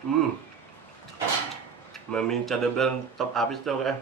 Membuat DBRAIN top habis tuh kayak.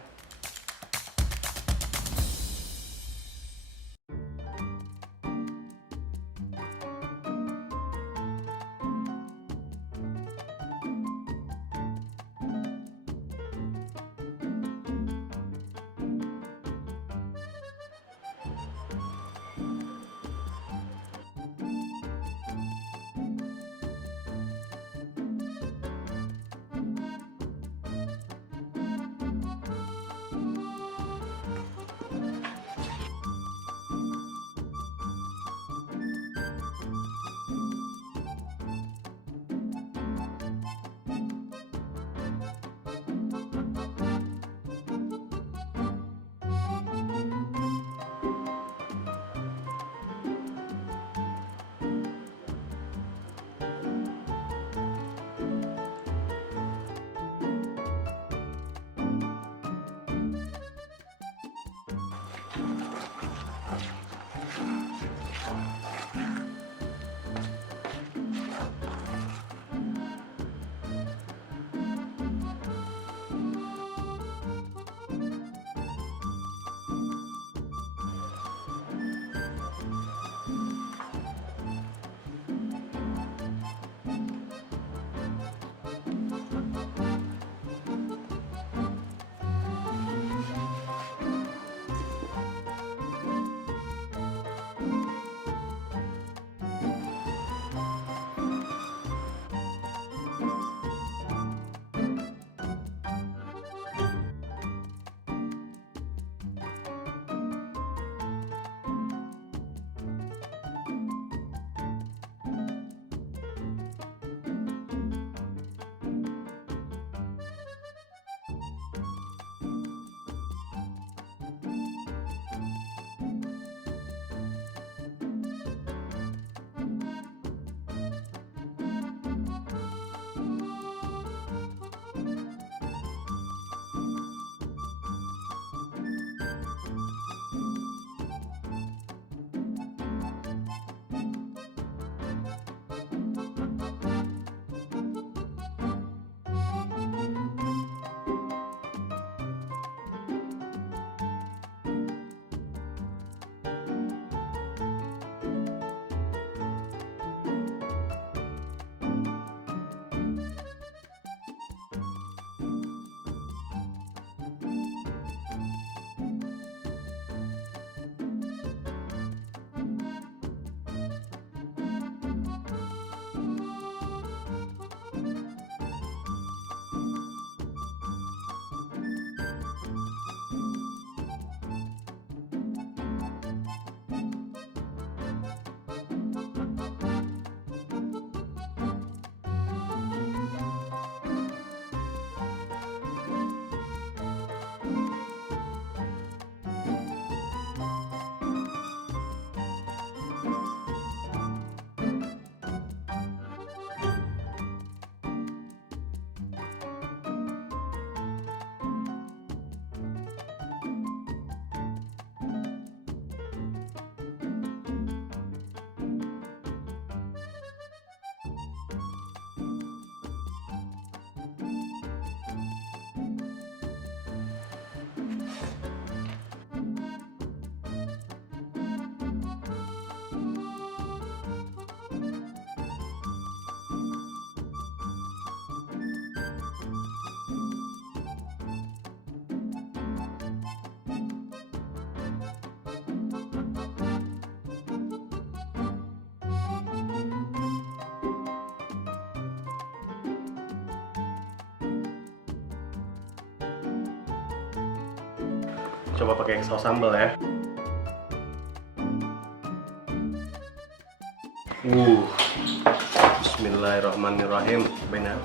Coba pakai saus sambal ya. Bismillahirrahmanirrahim. Benar.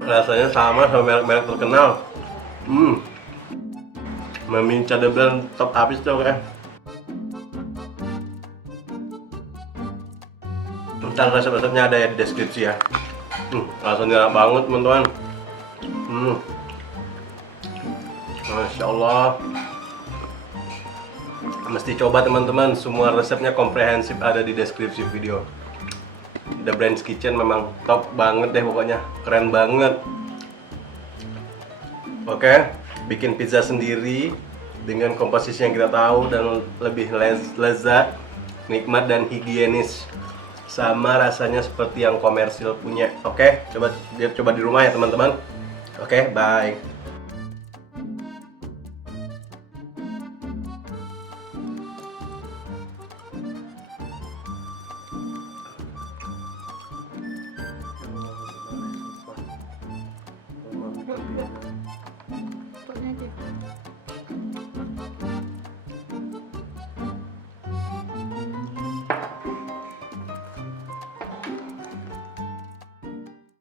Rasanya sama merek-merek terkenal. Membuat DBRAIN top habis tuh kayak. Ntar resep-resepnya ada ya di deskripsi ya. Rasanya enak banget teman-teman. Masya Allah. Mesti coba teman-teman, semua resepnya komprehensif ada di deskripsi video. The Brain's Kitchen memang top banget deh pokoknya, keren banget. Oke, bikin pizza sendiri dengan komposisi yang kita tahu dan lebih lezat, nikmat dan higienis. Sama rasanya seperti yang komersil punya. Oke, coba di rumah ya teman-teman. Oke, bye.